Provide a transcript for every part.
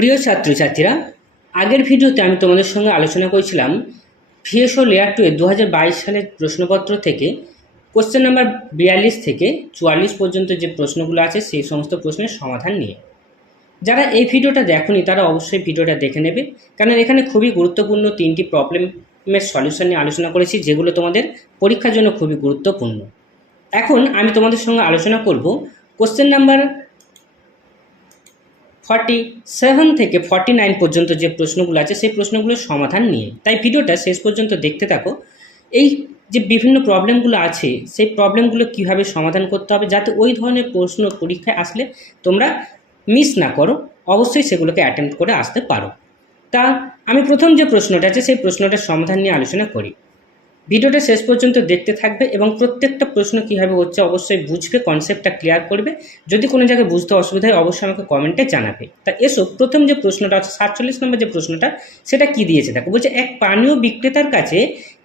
প্রিয় ছাত্রছাত্রীরা, আগের ভিডিওতে আমি তোমাদের সঙ্গে আলোচনা করেছিলাম ভিএসও লেয়ার 2 এর 2022 সালের প্রশ্নপত্র থেকে কোশ্চেন নাম্বার 42 থেকে 44 পর্যন্ত যে প্রশ্নগুলো আছে সেই সমস্ত প্রশ্নের সমাধান নিয়ে। যারা এই ভিডিওটা দেখোনি তারা অবশ্যই ভিডিওটা দেখে নেবে, কারণ এখানে খুবই গুরুত্বপূর্ণ 3টি প্রবলেমের সলিউশন নিয়ে আলোচনা করেছি, যেগুলো তোমাদের পরীক্ষার জন্য খুবই গুরুত্বপূর্ণ। এখন আমি তোমাদের সঙ্গে আলোচনা করব কোশ্চেন নাম্বার 47 থেকে 49 পর্যন্ত যে প্রশ্নগুলো আছে সেই প্রশ্নগুলোর সমাধান নিয়ে। তাই ভিডিওটা শেষ পর্যন্ত দেখতে থাকো। এই যে বিভিন্ন প্রবলেমগুলো আছে সেই প্রবলেমগুলো কিভাবে সমাধান করতে হবে, যাতে ওই ধরনের প্রশ্ন পরীক্ষায় আসলে তোমরা মিস না করো, অবশ্যই সেগুলোকে অ্যাটেম্প্ট করে আসতে পারো। তা আমি প্রথম যে প্রশ্নটা আছে সেই প্রশ্নটার সমাধান নিয়ে আলোচনা করি। ভিডিওটা শেষ পর্যন্ত দেখতে থাকবে এবং প্রত্যেকটা প্রশ্ন কীভাবে হচ্ছে অবশ্যই বুঝবে, কনসেপ্টটা ক্লিয়ার করবে। যদি কোনো জায়গায় বুঝতে অসুবিধা হয় অবশ্যই আমাকে কমেন্টে জানাবে। তা এসো, প্রথম যে প্রশ্নটা আছে 47 নম্বর যে প্রশ্নটা, সেটা কি দিয়েছে দেখো। বলছে এক পানীয় বিক্রেতার কাছে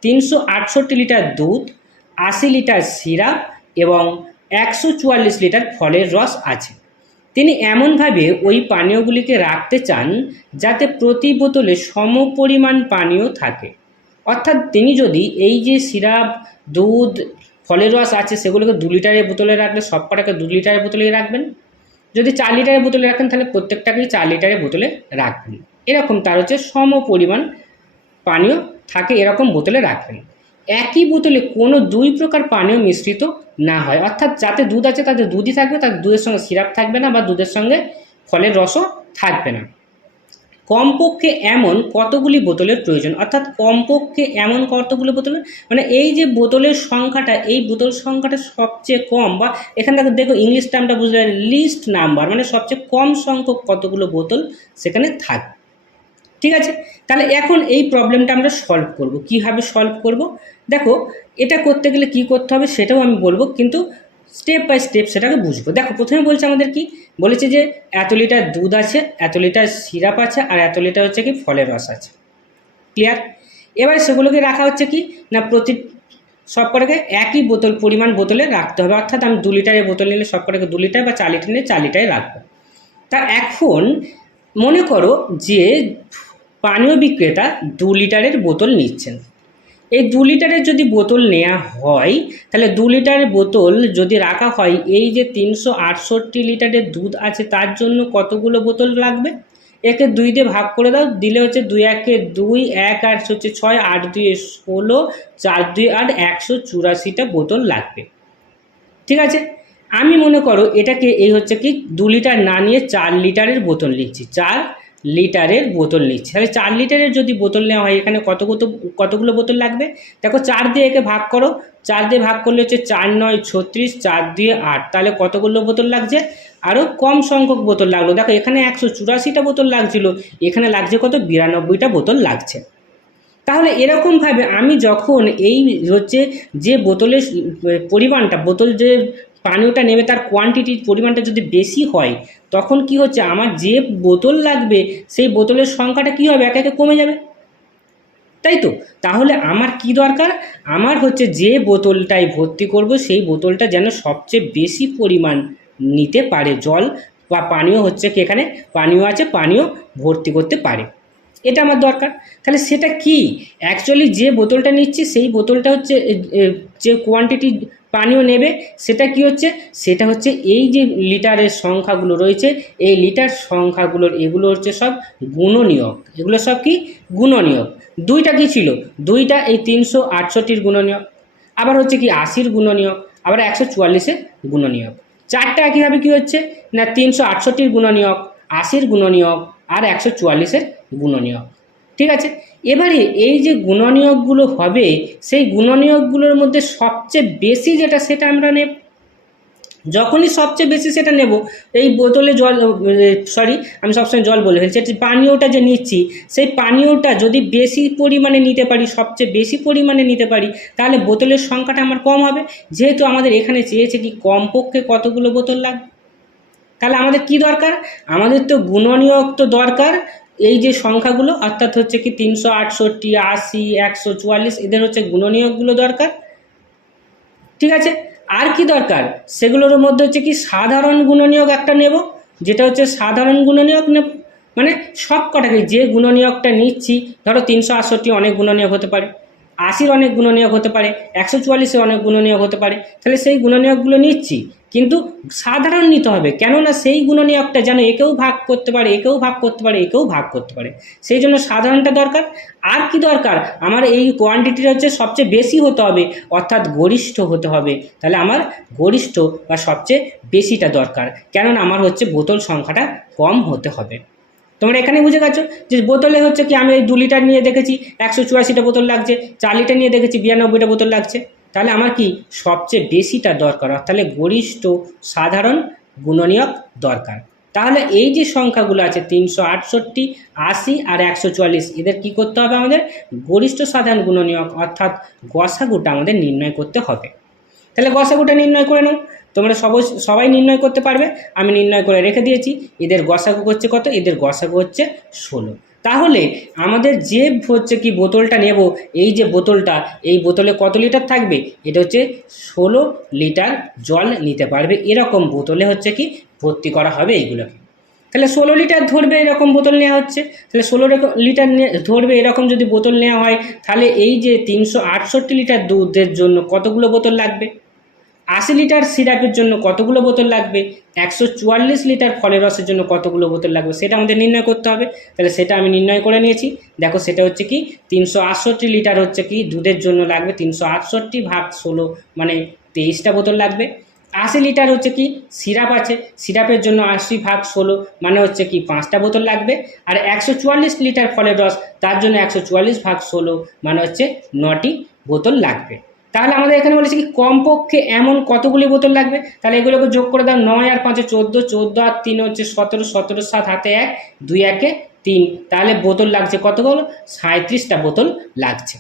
368 লিটার দুধ, 80 লিটার সিরাপ এবং 144 লিটার ফলের রস আছে। তিনি এমনভাবে ওই পানীয়গুলিকে রাখতে চান যাতে প্রতি বোতলে সমপরিমাণ পানীয় থাকে। অর্থাৎ তিনি যদি এই যে সিরাপ, দুধ, ফলের রস আছে সেগুলোকে 2 লিটারের বোতলে রাখলে সব কটাকে 2 লিটারের বোতলেই রাখবেন। যদি 4 লিটারের বোতলে রাখেন তাহলে প্রত্যেকটাকেই 4 লিটারের বোতলে রাখবেন। এরকম তার হচ্ছে সমপরিমাণ পানীয় থাকে এরকম বোতলে রাখবেন। একই বোতলে কোনো 2 প্রকার পানীয় মিশ্রিত না হয়, অর্থাৎ যাতে দুধ আছে তাতে দুধই থাকবে, তার দুধের সঙ্গে সিরাপ থাকবে না বা দুধের সঙ্গে ফলের রসও থাকবে না। কমপক্ষে এমন কতগুলি বোতলের প্রয়োজন, অর্থাৎ কমপক্ষে এমন কতগুলো বোতলের, মানে এই যে বোতলের সংখ্যাটা, এই বোতল সংখ্যাটা সবচেয়ে কম, বা এখানে দেখো ইংলিশ টার্মটা বুঝতে পারি, লিস্ট নাম্বার, মানে সবচেয়ে কম সংখ্যক কতগুলো বোতল সেখানে থাকবে। ঠিক আছে, তাহলে এখন এই প্রবলেমটা আমরা সলভ করব। কীভাবে সলভ করব দেখো, এটা করতে গেলে কি করতে হবে সেটাও আমি বলবো, কিন্তু স্টেপ বাই স্টেপ সেটাকে বুঝবো। দেখো প্রথমে বলছে আমাদের কি বলেছে, যে এত লিটার দুধ আছে, এত লিটার সিরাপ আছে, আর এত লিটার হচ্ছে কি ফলের রস আছে। ক্লিয়ার? এবারে সেগুলোকে রাখা হচ্ছে কি না, প্রতি সব কটাকে একই পরিমাণ বোতলে রাখতে হবে। অর্থাৎ আমি 2 লিটারের বোতল নিলে সব কটাকে 2 লিটার বা 4 লিটার নিলে 4 লিটারে রাখবো। তা এখন মনে করো যে পানীয় বিক্রেতা 2 লিটারের বোতল নিচ্ছেন। এই 2 লিটারের যদি বোতল নেওয়া হয় তাহলে 2 লিটারের বোতল যদি রাখা হয়, এই যে 368 লিটারের দুধ আছে তার জন্য কতগুলো বোতল লাগবে? একে 2 দিয়ে ভাগ করে দাও, দিলে হচ্ছে 2 একে 2, 1 আর হচ্ছে 6, 8 2 16, 4 2 8, 184টা বোতল লাগবে। ঠিক আছে, আমি মনে করো এটাকে এই হচ্ছে কি 2 লিটার না নিয়ে 4 লিটারের বোতল নিচ্ছি, 4 লিটারের বোতল নিচ্ছি। তাহলে 4 লিটারের যদি বোতল নেওয়া হয় এখানে কতগুলো বোতল লাগবে দেখো, 4 দিয়ে একে ভাগ করো, 4 দিয়ে ভাগ করলে হচ্ছে 4 9 36, 4 2 8, তাহলে কতগুলো বোতল লাগছে? আরও কম সংখ্যক বোতল লাগলো। দেখো এখানে 184টা বোতল লাগছিল, এখানে লাগছে কত? 92টা বোতল লাগছে। তাহলে এরকমভাবে আমি যখন এই হচ্ছে যে বোতলের পরিমাণটা, বোতল যে পানীয়টা নেবে তার কোয়ান্টিটির পরিমাণটা যদি বেশি হয়, তখন কি হচ্ছে, আমার যে বোতল লাগবে সেই বোতলের সংখ্যাটা কি হবে? একে একে কমে যাবে, তাই তো? তাহলে আমার কি দরকার? আমার হচ্ছে যে বোতলটায় ভর্তি করব সেই বোতলটা যেন সবচেয়ে বেশি পরিমাণ নিতে পারে জল বা পানীয়, হচ্ছে কি এখানে পানীয় আছে, পানীয় ভর্তি করতে পারে, এটা আমার দরকার। তাহলে সেটা কি? অ্যাকচুয়ালি যে বোতলটা নিচ্ছি সেই বোতলটা হচ্ছে যে কোয়ান্টিটি পানীয় নেবে সেটা কি হচ্ছে, সেটা হচ্ছে এই যে লিটারের সংখ্যাগুলো রয়েছে, এই লিটার সংখ্যাগুলোর এগুলো হচ্ছে সব গুণনীয়ক। এগুলো সব কি? গুণনীয়ক। 2টা কি ছিল? 2টা এই 368-র গুণনীয়ক, আবার হচ্ছে কি 80-র গুণনীয়ক, আবার 144-এর গুণনীয়ক। 4টা একইভাবে কি হচ্ছে না 368-র গুণনীয়ক, 80-র গুণনীয়ক আর 144-এর গুণনীয়ক। ঠিক আছে, এবারে এই যে গুণনীয়কগুলো হবে সেই গুণনীয়কগুলোর মধ্যে সবচেয়ে বেশি যেটা সেটা আমরা নেব। যখনই সবচেয়ে বেশি সেটা নেব, এই বোতলে জল, আমি সবসময় জল বলে ফেলছি, পানীয়টা যে নিচ্ছি সেই পানীয়টা যদি বেশি পরিমাণে নিতে পারি, সবচেয়ে বেশি পরিমাণে নিতে পারি, তাহলে বোতলের সংখ্যাটা আমার কম হবে। যেহেতু আমাদের এখানে চেয়েছে কি কমপক্ষে কতগুলো বোতল লাগবে, তাহলে আমাদের কি দরকার? আমাদের তো গুণনীয়ক তো দরকার, এই যে সংখ্যাগুলো অর্থাৎ হচ্ছে কি 368, 80, 144, এদের হচ্ছে গুণনীয়কগুলো দরকার। ঠিক আছে, আর কি দরকার? সেগুলোর মধ্যে হচ্ছে কি সাধারণ গুণনীয়ক একটা নেব, যেটা হচ্ছে সাধারণ গুণনীয়ক নেব। মানে সব কটাকে যে গুণনীয়কটা নিচ্ছি, ধরো 368 অনেক গুণনীয়ক হতে পারে, 80 অনেক গুণনীয়ক হতে পারে, 144 অনেক গুণনীয়ক হতে পারে, তাহলে সেই গুণনীয়কগুলো নিচ্ছি, কিন্তু সাধারণ নিতে হবে, কেননা সেই গুণনীয়কটা যেন একেও ভাগ করতে পারে, একেও ভাগ করতে পারে, একেও ভাগ করতে পারে, সেই জন্য সাধারণটা দরকার। আর কি দরকার, আমার এই কোয়ান্টিটিটা হচ্ছে সবচেয়ে বেশি হতে হবে, অর্থাৎ গরিষ্ঠ হতে হবে, তাহলে আমার গরিষ্ঠ বা সবচেয়ে বেশিটা দরকার, কেননা আমার হচ্ছে বোতল সংখ্যাটা কম হতে হবে। তোমরা এখানে বুঝে গেছো যে বোতলে হচ্ছে কি, আমি এই 2 লিটার নিয়ে দেখেছি 184টা বোতল লাগছে, 4 লিটার নিয়ে দেখেছি 92টা বোতল লাগছে, তাহলে আমার কি সবচেয়ে বেশিটা দরকার, তাহলে গরিষ্ঠ সাধারণ গুণনীয়ক দরকার। তাহলে এই যে সংখ্যাগুলো আছে 368, 80 আর 144, এদের কি করতে হবে, আমাদের গরিষ্ঠ সাধারণ গুণনীয়ক অর্থাৎ গসাগুটা আমাদের নির্ণয় করতে হবে। তাহলে গসাগুটা নির্ণয় করে নাও, তোমরা সবাই নির্ণয় করতে পারবে, আমি নির্ণয় করে রেখে দিয়েছি। এদের গসাগু হচ্ছে কত, এদের গসাগু হচ্ছে 16। তাহলে আমাদের যে হচ্ছে কি বোতলটা নেব, এই যে বোতলটা, এই বোতলে কত লিটার থাকবে, এটা হচ্ছে 16 লিটার জল নিতে পারবে, এরকম বোতলে হচ্ছে কি ভর্তি করা হবে এইগুলোকে। তাহলে 16 লিটার ধরবে এরকম বোতল নেওয়া হচ্ছে, তাহলে 16 লিটার ধরবে এরকম যদি বোতল নেওয়া হয়, তাহলে এই যে 368 লিটার দুধের জন্য কতগুলো বোতল লাগবে, 80 লিটার সিরাপের জন্য কতগুলো বোতল লাগবে, 144 লিটার ফলের রসের জন্য কতগুলো বোতল লাগবে, সেটা আমাদের নির্ণয় করতে হবে। তাহলে সেটা আমি নির্ণয় করে নিয়েছি। দেখো সেটা হচ্ছে কি 368 লিটার হচ্ছে কি দুধের জন্য লাগবে, 368 ভাগ 16 মানে 23টা বোতল লাগবে। 80 লিটার হচ্ছে কি সিরাপ আছে, সিরাপের জন্য 80 ভাগ 16 মানে হচ্ছে কি 5টা বোতল লাগবে। আর 144 লিটার ফলের রস, তার জন্য 144 ভাগ 16 মানে হচ্ছে 9টি বোতল লাগবে। তাহলে আমাদের এখানে বলেছে কি কমপক্ষে এমন কতগুলি বোতল লাগবে, তাহলে এগুলোকে যোগ করে দাও, 9 আর 5 14, 14 আর 3 হচ্ছে 17, 17 7 হাতে 1, 2 1 3, তাহলে বোতল লাগছে কতগুলো, 37টা বোতল লাগছে।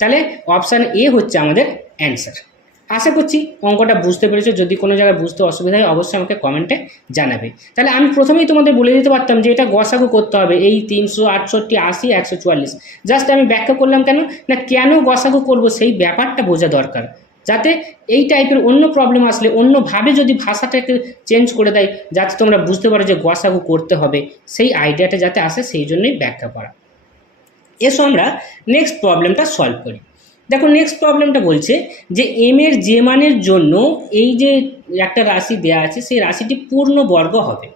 তাহলে অপশান এ হচ্ছে আমাদের অ্যান্সার। আশা করছি অঙ্কটা বুঝতে পেরেছো, যদি কোনো জায়গায় বুঝতে অসুবিধা হয় অবশ্যই আমাকে কমেন্টে জানাবে। তাহলে আমি প্রথমেই তোমাদের বলে দিতে পারতাম যে এটা গসাগু করতে হবে, এই 368, 80, 144, জাস্ট আমি ব্যাখ্যা করলাম কেন গসাগু করব, সেই ব্যাপারটা বোঝা দরকার, যাতে এই টাইপের অন্য প্রবলেম আসলে অন্যভাবে যদি ভাষাটাকে চেঞ্জ করে দেয়, যাতে তোমরা বুঝতে পারো যে গসাগু করতে হবে, সেই আইডিয়াটা যাতে আসে, সেই জন্যই ব্যাখ্যা করা। এসো আমরা নেক্সট প্রবলেমটা সলভ করি। দেখো নেক্সট প্রবলেমটা বলছে যে এম এর যে মানের জন্য এই যে একটা রাশি দেয়া আছে, সেই রাশিটি পূর্ণ বর্গ হবে।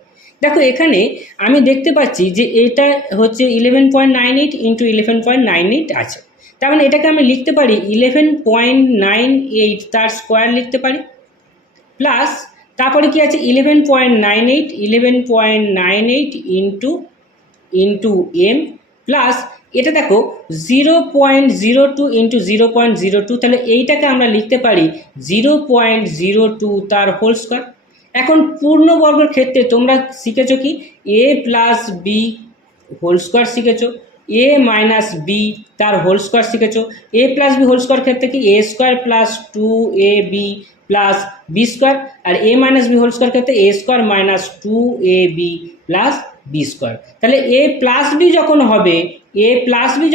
দেখো এখানে আমি দেখতে পাচ্ছি যে এটা হচ্ছে 11.98 ইন্টু 11.98 আছে, তার মানে এটাকে আমি লিখতে পারি 11.98 তার স্কোয়ার লিখতে পারি, প্লাস তারপরে কি আছে 11.98 ইন্টু এম, প্লাস এটা দেখো 0.02 ইন্টু 0.02, তাহলে এইটাকে আমরা লিখতে পারি 0.02 তার হোল স্কোয়ার। এখন পূর্ণবর্গের ক্ষেত্রে তোমরা শিখেছো কি A plus B whole square শিখেছো, এ মাইনাস বি তার হোল স্কোয়ার শিখেছো, A plus B whole square ক্ষেত্রে কি A square plus 2ab plus B square, আর A minus B whole square ক্ষেত্রে A square minus 2ab plus B square. তাহলে A plus B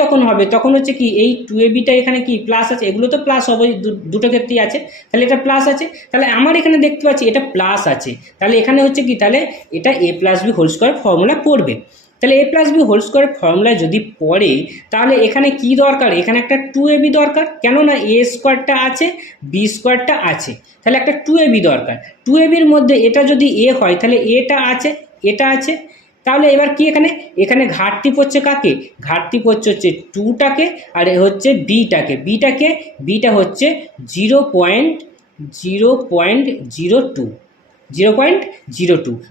যখন হবে তখন হচ্ছে কি এই 2abটা এখানে কি প্লাস আছে, এগুলো তো প্লাস হবে, দুটো ক্ষেত্রেই আছে, তাহলে এটা প্লাস আছে, তাহলে আমার এখানে দেখতে পাচ্ছি এটা প্লাস আছে, তাহলে এখানে হচ্ছে কি তাহলে এটা A plus B whole square formula পড়বে। তাহলে A plus B whole square ফর্মুলায় যদি পড়ে, তাহলে এখানে কি দরকার, এখানে একটা 2ab দরকার, কেননা এ স্কোয়ারটা আছে, বি স্কোয়ারটা আছে, তাহলে একটা 2ab দরকার। 2abর মধ্যে এটা যদি এ হয় তাহলে এটা আছে, এটা আছে, তাহলে এবার কি এখানে ঘাটতি পড়ছে কাকে, ঘাটতি পড়ছে হচ্ছে 2টাকে আর হচ্ছে বিটা হচ্ছে 0.02,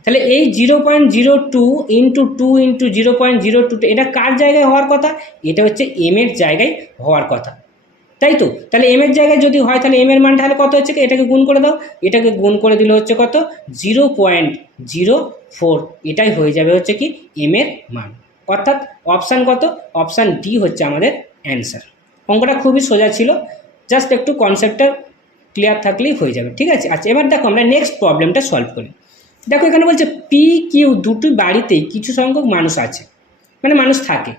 তাহলে এই 0.02 ইন্টু 2 ইন্টু 0.02 এটা কার জায়গায় হওয়ার কথা, এটা হচ্ছে এম এর জায়গায় হওয়ার কথা, তাই তো। তাহলে এম এর জায়গায় যদি হয় তাহলে এম এর মান তাহলে কত হচ্ছে, এটাকে গুণ করে দাও, এটাকে গুণ করে দিলে হচ্ছে কত 0.04, এটাই হয়ে যাবে হচ্ছে কি এম এর মান, অর্থাৎ অপশান কত, অপশান ডি হচ্ছে আমাদের অ্যান্সার। অঙ্কটা খুবই সোজা ছিল, জাস্ট একটু কনসেপ্টটা ক্লিয়ার থাকলেই হয়ে যাবে, ঠিক আছে। আচ্ছা এবার দেখো আমরা নেক্সট প্রবলেমটা সলভ করি। দেখো এখানে বলছে পি কিউ দুটি বাড়িতেই কিছু সংখ্যক মানুষ আছে, মানে মানুষ থাকে,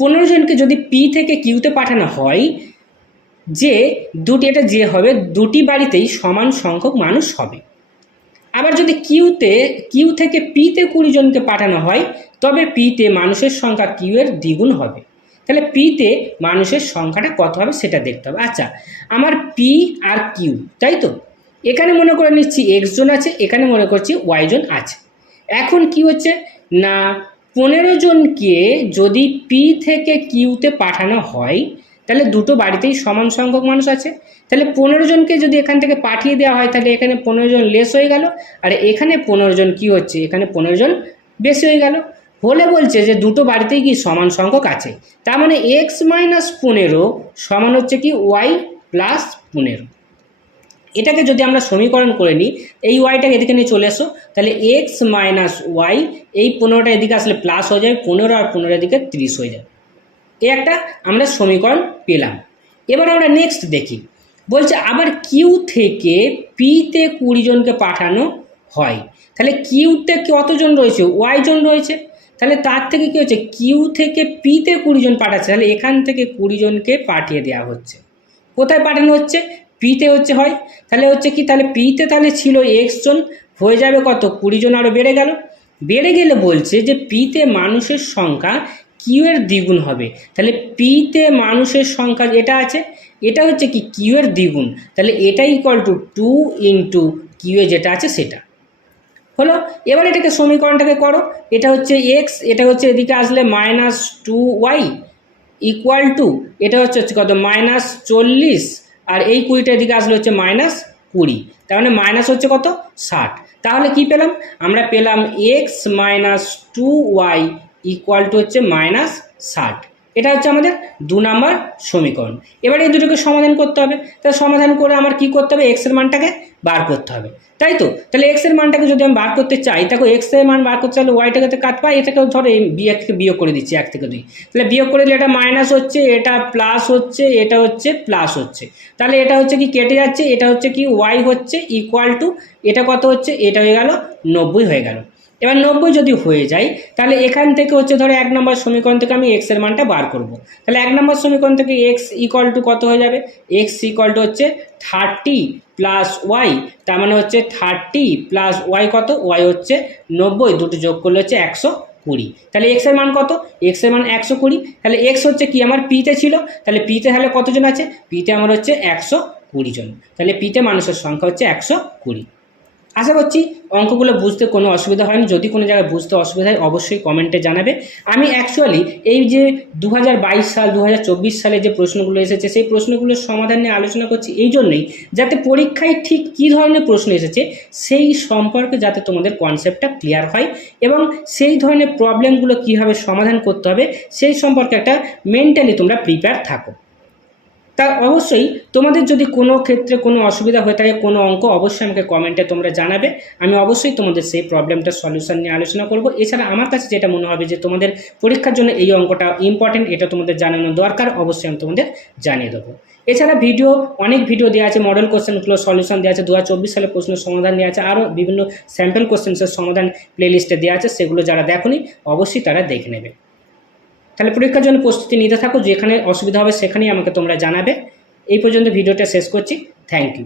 15 জনকে যদি পি থেকে কিউতে পাঠানো হয়, যে এটা যে হবে দুটি বাড়িতেই সমান সংখ্যক মানুষ হবে। আবার যদি কিউ থেকে পিতে 20 জনকে পাঠানো হয়, তবে পিতে মানুষের সংখ্যা কিউ এর দ্বিগুণ হবে। তাহলে পিতে মানুষের সংখ্যাটা কত হবে সেটা দেখতে হবে। আচ্ছা, আমার পি আর কিউ, তাই তো? এখানে মনে করে নিচ্ছি এক্স জন আছে, এখানে মনে করছি ওয়াই জন আছে। এখন কি হচ্ছে না, 15 জনকে যদি পি থেকে কিউতে পাঠানো হয়, তাহলে দুটো বাড়িতেই সমান সংখ্যক মানুষ আছে। তাহলে 15 জনকে যদি এখান থেকে পাঠিয়ে দেওয়া হয়, তাহলে এখানে 15 জন লেস হয়ে গেল, আর এখানে 15 জন কি হচ্ছে, এখানে 15 জন বেশি হয়ে গেল। হলে বলছে যে দুটো বাড়িতেই কি সমান সংখ্যক আছে, তার মানে এক্স মাইনাস 15 সমান হচ্ছে কি ওয়াই প্লাস 15। এটাকে যদি আমরা সমীকরণ করে নিই, এই ওয়াইটাকে এদিকে নিয়ে চলে এসো, তাহলে এক্স মাইনাস ওয়াই, এই 15টা এদিকে আসলে প্লাস হয়ে যাবে, 15 আর 15 এদিকে 30 হয়ে যাবে। এই একটা আমরা সমীকরণ পেলাম। এবার আমরা নেক্সট দেখি, বলছে আবার কিউ থেকে পিতে 20 জনকে পাঠানো হয়, তাহলে কিউতে কতজন রয়েছে, ওয়াই জন রয়েছে। তাহলে তার থেকে কি হচ্ছে, কিউ থেকে পিতে 20 জন পাঠাচ্ছে, তাহলে এখান থেকে 20 জনকে পাঠিয়ে দেওয়া হচ্ছে। কোথায় পাঠানো হচ্ছে, পিতে হচ্ছে হয়। তাহলে হচ্ছে কি, তাহলে পিতে তাহলে ছিল এক্স জন, হয়ে যাবে কত, 20 জন আরও বেড়ে গেল। বেড়ে গেলে বলছে যে পিতে মানুষের সংখ্যা কিউ এর দ্বিগুণ হবে। তাহলে পিতে মানুষের সংখ্যা এটা আছে, এটা হচ্ছে কি কিউ এর দ্বিগুণ, তাহলে এটা ইকুয়াল টু 2 ইন্টু কিউ এ যেটা আছে সেটা হলো। এবার এটাকে সমীকরণটাকে করো, এটা হচ্ছে এক্স, এটা হচ্ছে এদিকে আসলে -2y ইকুয়াল টু, এটা হচ্ছে কত -40, আর এই 20টা এদিকে আসলে হচ্ছে -20, তার মানে মাইনাস হচ্ছে কত 60। তাহলে কি পেলাম, আমরা পেলাম এক্স -2y ইকুয়াল টু হচ্ছে -60। এটা হচ্ছে আমাদের 2 নম্বর সমীকরণ। এবার এই দুটোকে সমাধান করতে হবে। তাহলে সমাধান করে আমার কি করতে হবে, এক্স এর মানটাকে বার করতে হবে, তাই তো? তাহলে এক্স এর মানটাকে যদি আমি বার করতে চাই, তাকে এক্স এর মান বার করতে চাইলে ওয়াইটাকে তো কাটবা, এটাকে ধরো বিয়োগ করে দিচ্ছি 1 থেকে 2, তাহলে বিয়োগ করে দিলে এটা মাইনাস হচ্ছে, এটা প্লাস হচ্ছে, এটা হচ্ছে প্লাস হচ্ছে, তাহলে এটা হচ্ছে কি কেটে যাচ্ছে, এটা হচ্ছে কি ওয়াই হচ্ছে ইকুয়াল টু, এটা কত হচ্ছে, এটা হয়ে গেল 90 হয়ে গেল। এবার 90 যদি হয়ে যায়, তাহলে এখান থেকে হচ্ছে ধরো 1 নম্বর সমীকরণ থেকে আমি এক্স এর মানটা বার করব। তাহলে 1 নম্বর সমীকরণ থেকে এক্স ইকুয়াল টু কত হয়ে যাবে, এক্স ইকুয়াল টু হচ্ছে 30 প্লাস ওয়াই, তার মানে হচ্ছে 30 প্লাস ওয়াই কত, ওয়াই হচ্ছে 90, দুটো যোগ করলে হচ্ছে 120। তাহলে এক্স এর মান কত, এক্স এর মান 120। তাহলে এক্স হচ্ছে কি আমার পিতে ছিল, তাহলে পিতে তাহলে কতজন আছে, পিতে আমার হচ্ছে 120 জন, তাহলে পিতে মানুষের সংখ্যা হচ্ছে 120। আশা করছি অঙ্কগুলো বুঝতে কোনো অসুবিধা হয়নি। যদি কোনো জায়গায় বুঝতে অসুবিধা হয় অবশ্যই কমেন্টে জানাবে। আমি অ্যাকচুয়ালি এই যে 2022 সাল 2024 সালে যে প্রশ্নগুলো এসেছে সেই প্রশ্নগুলোর সমাধান নিয়ে আলোচনা করছি এই জন্যই, যাতে পরীক্ষায় ঠিক কী ধরনের প্রশ্ন এসেছে সেই সম্পর্কে যাতে তোমাদের কনসেপ্টটা ক্লিয়ার হয়, এবং সেই ধরনের প্রবলেমগুলো কীভাবে সমাধান করতে হবে সেই সম্পর্কে একটা মেন্টালি তোমরা প্রিপেয়ার থাকো। তা অবশ্যই তোমাদের যদি কোনো ক্ষেত্রে কোনো অসুবিধা হয়ে থাকে, কোনো অঙ্ক, অবশ্যই আমাকে কমেন্টে তোমরা জানাবে। আমি অবশ্যই তোমাদের সেই প্রবলেমটার সলিউশন নিয়ে আলোচনা করব। এছাড়া আমার কাছে যেটা মনে হবে যে তোমাদের পরীক্ষার জন্য এই অঙ্কটা ইম্পর্টেন্ট, এটা তোমাদের জানানো দরকার, অবশ্যই আমি তোমাদের জানিয়ে দেবো। এছাড়া অনেক ভিডিও দেওয়া আছে, মডেল কোশ্চেনগুলো সলিউশন দেওয়া আছে, 2024 সালে প্রশ্নের সমাধান দেওয়া আছে, আরও বিভিন্ন স্যাম্পল কোশ্চেন্সের সমাধান প্লেলিস্টে দেওয়া আছে, সেগুলো যারা দেখোনি অবশ্যই তারা দেখে নেবে। তাহলে পরীক্ষার জন্য প্রস্তুতি নিতে থাকো, যেখানে অসুবিধা হবে সেখানেই আমাকে তোমরা জানাবে। এই পর্যন্ত ভিডিওটা শেষ করছি, থ্যাংক ইউ।